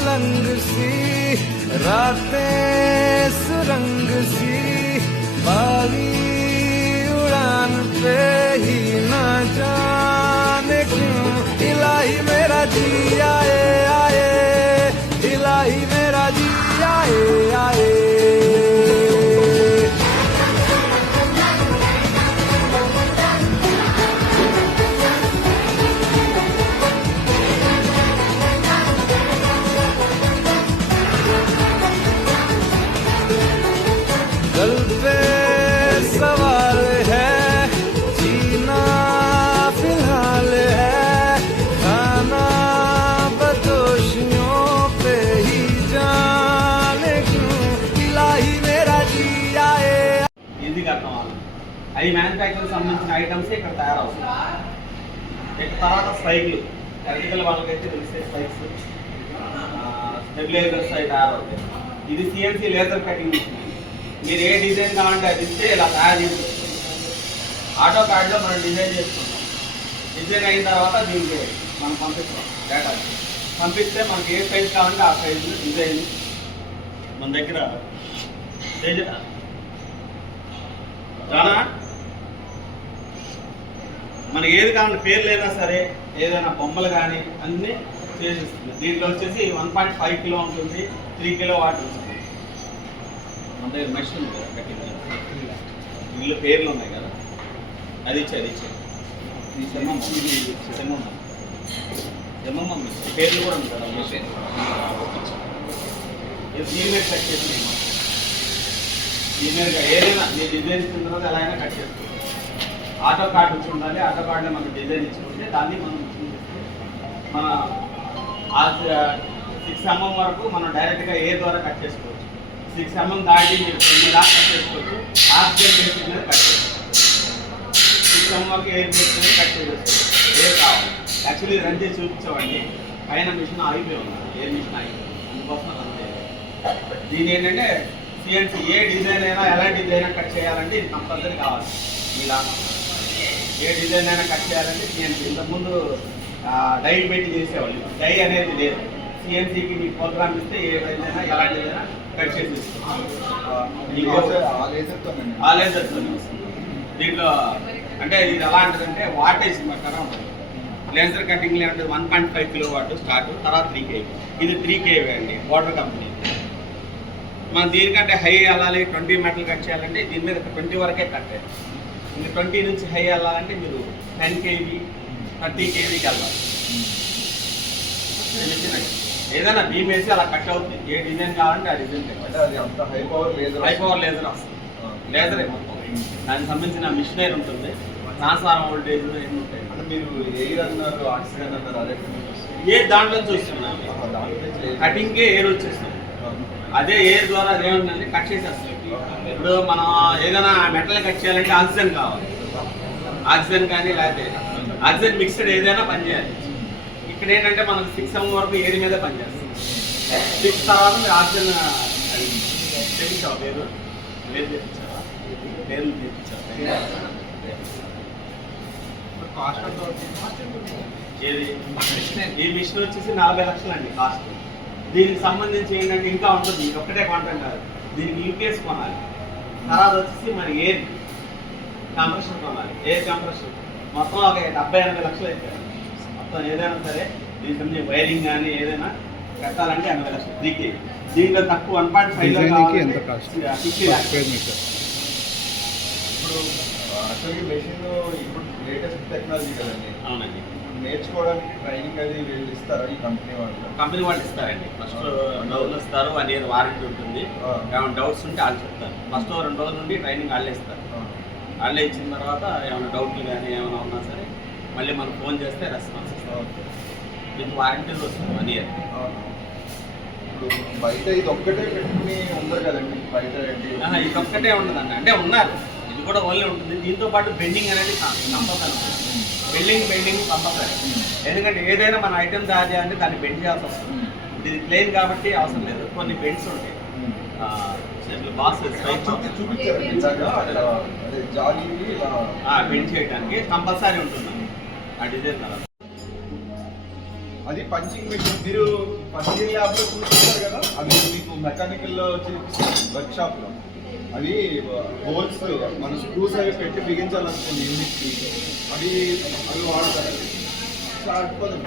मलंग सी रातें सुरंग सी बाली उड़ान पे ही ना जाने क्यों इलाही मेरा जी आए आए इलाही मेरा जी आए आए दिल पे सवाल है जीना फिलहाल है खाना बदोशियों पे ही जाने क्यों इलाही मेरा जी आए ఈజీగా అర్థం అవ్వాలి. అవి మ్యానుఫ్యాక్చరింగ్ సంబంధించిన ఐటమ్స్ ఇక్కడ తయారవుతాయి. తర్వాత స్పైక్లు ఎలక్ట్రికల్ వాళ్ళకైతే తెలిసే స్పైక్స్ స్టెబిలైజర్స్ అవి తయారవుతాయి. ఇది సిఎన్సి లేజర్ కటింగ్ మిషన్. మీరు ఏ డిజైన్ కావాలంటే అది ఇస్తే ఇలా తయారు చేసుకుంటాం. ఆటో కార్డులో మనం డిజైన్ చేసుకుంటాం. డిజైన్ అయిన తర్వాత దీనికి మనం పంపిస్తాం. డేటా పంపిస్తే మనకి ఏ సైజ్ కావాలంటే ఆ సైజు డిజైన్ మన దగ్గర రానా మనకి ఏది కావాలంటే పేర్లైనా సరే ఏదైనా బొమ్మలు కానీ అన్నీ చేసిస్తుంది. దీంట్లో వచ్చేసి 1.5 కిలో ఉంటుంది, 3 కిలో వాట్ ఉంటుంది. మన దగ్గర మెషిన్ ఉంది కదా కటింగ్ వీళ్ళు పేర్లు ఉన్నాయి కదా అది ఇచ్చేది ఈ సెమ్మమ్మ పేర్లు కూడా ఉంది కదా మెషిన్ సీనియర్ కట్ చేసి సీనియర్గా ఏదైనా మీ డిజైన్ ఇచ్చిన తర్వాత ఎలా అయినా కట్ చేసుకోవాలి. ఆటో కార్డు ఇచ్చి ఉండాలి. ఆటో కార్డులో మనకి డిజైన్ ఇచ్చుకుంటే దాన్ని మనం మన 6 mm వరకు మనం డైరెక్ట్గా ఏ ద్వారా కట్ చేసుకోవచ్చు. 6 mm దాటి మీరు 9 దాకా కట్ చేసుకోవచ్చు. ఆక్సిజన్ బేసిక్ మీద కట్ చేసుకోవచ్చు. 6 mm వరకు ఎయిర్ బేస్ మీద కట్ చేసుకోవచ్చు. ఏ కావాలి యాక్చువల్లీ రన్ చేసి చూపించామండి. పైన మిషన్ ఆగిపోయి ఉంది, ఎయిర్ మిషన్ ఆగిపోయి అందుకోసం రన్ చేయాలి. దీని ఏంటంటే సిఎన్సి ఏ డిజైన్ అయినా ఎలాంటి డిజైన్ అయినా కట్ చేయాలంటే ఇది కంపల్సరీ కావాలి. ఇలా ఏ డిజైన్ అయినా కట్ చేయాలంటే సిఎన్సి. ఇంతకుముందు డై పెట్టి చేసేవాళ్ళు. డై అనేది లేదు. సిఎన్సికి మీకు ప్రోగ్రామ్ ఇస్తే ఏ డిజైన్ ఎలాంటిదైనా కట్ చేసి ఇస్తాం. దీంట్లో అంటే ఇది ఎలా ఉంటుందంటే వాటేజ్ ప్రకారం ఉంటుంది. లేజర్ కటింగ్లో ఉంటుంది 1.5 కిలో వాట్ స్టార్ట్, తర్వాత 3 kV. ఇది 3 kV అండి, వాటర్ కంపెనీ. మనం దీనికంటే హై వెళ్ళాలి, 20 మీటర్లు కట్ చేయాలంటే దీని మీద 20 వరకే కట్ అయ్యాలి. ఇంకా 20 నుంచి హై వెళ్ళాలంటే మీరు 10 kV 30 kVకి వెళ్ళాలి. ఏదైనా బీమ్ వేసి అలా కట్ అవుతుంది. ఏ డిజైన్ కావాలంటే ఆ డిజైన్ హై పవర్ లేజర్ వస్తుంది. లేజరే మొత్తం దానికి సంబంధించిన మిషనరీ ఉంటుంది. ట్రాన్స్ఫార్మర్ వోల్టేజ్ ఎన్ని ఉంటాయి. మీరు ఎయిర్ అన్నారు, ఆక్సిజన్ అన్నారు, అదే ఏ దాంట్లో నుంచి వస్తుంది కటింగ్కే ఎయిర్ వచ్చేస్తుంది. అదే ఎయిర్ ద్వారా అదేముందండి కట్ చేసేస్తుంది. ఇప్పుడు మనం ఏదైనా మెటల్ కట్ చేయాలంటే ఆక్సిజన్ కావాలి. ఆక్సిజన్ కానీ లేకపోతే ఆక్సిజన్ మిక్స్డ్ ఏదైనా పనిచేయాలి. ఇక్కడ ఏంటంటే మనకు 6 mm వరకు ఎయిర్ మీద పనిచేస్తుంది. 6 తర్వాత మీరు ఆక్సిజన్ తెప్పించావా పేరు లేదు తెప్పించావా పేర్లు తెప్పించావా ఏది ఈ మిషన్ వచ్చేసి 40 లక్షలు అండి కాస్ట్. దీనికి సంబంధించి ఏంటంటే ఇంకా ఉంటుంది. ఇది ఒక్కటే కాంటెంట్ కాదు. దీనికి యూపీఎస్ కొనాలి. తర్వాత వచ్చేసి మరి ఎయిర్ కంప్రెషన్ కొనాలి. ఎయిర్ కంప్రెషన్ మొత్తం ఒక 70-80 లక్షలు అవుతాయి. మొత్తం ఏదైనా సరే దీనికి సంబంధించి వైరింగ్ కానీ ఏదైనా కట్టాలంటే 80 లక్షలు. 3 kV. దీంట్లో తక్కువ 1.5లో ఇప్పుడు అసలు మెషిన్ ఇప్పుడు లేటెస్ట్ టెక్నాలజీ కదండి. అవునండి. నేర్చుకోవడానికి ట్రైనింగ్ అది వీళ్ళు ఇస్తారా ఈ కంపెనీ వాళ్ళు? కంపెనీ వాళ్ళు ఇస్తారండి. ఫస్ట్ డౌట్లు ఇస్తారు, 1 year వారంటీ ఉంటుంది. ఏమైనా డౌట్స్ ఉంటే వాళ్ళు చెప్తారు. ఫస్ట్ 2 రోజుల నుండి ట్రైనింగ్ వాళ్ళే ఇస్తారు. వాళ్ళే ఇచ్చిన తర్వాత ఏమైనా డౌట్లు కానీ ఏమైనా ఉన్నా సరే మళ్ళీ మనం ఫోన్ చేస్తే రెస్పాన్స్ ఇస్తాం. మీకు వారంటీ వస్తుంది 1 year. ఇప్పుడు బయట ఇది ఒక్కటే పెట్టుకుని ఉండదు కదండి. బయట ఇది ఒక్కటే ఉండదండి. అంటే ఉన్నారు, ఇది కూడా ఓన్లీ ఉంటుంది. దీంతో పాటు బెండింగ్ అనేది కంపల్సరీ. Bending compulsory. ఎందుకంటే ఏదైనా మన ఐటెం తయారు చేయాలంటే దాన్ని బెండ్ చేయాల్సి వస్తుంది. ఇది ప్లేన్ కాబట్టి అవసరం లేదు. కొన్ని బెండ్స్ ఉంటాయి. బాక్స్ బెండ్ చేయడానికి కంపల్సరీ ఉంటుంది ఆ డిజైన్. అది పంచింగ్ మెషిన్. మీరు ఫస్ట్ ఇయర్ ల్యాబ్లో చూస్తున్నారు కదా, అది మీకు మెకానికల్లో వర్క్ షాప్లో అవి హోల్స్ మన స్క్రూస్ అవి పెట్టి బిగించాలనుకోండి యూనిట్కి, అవి అవి వాడతారు. అట్లా అడుకోదు.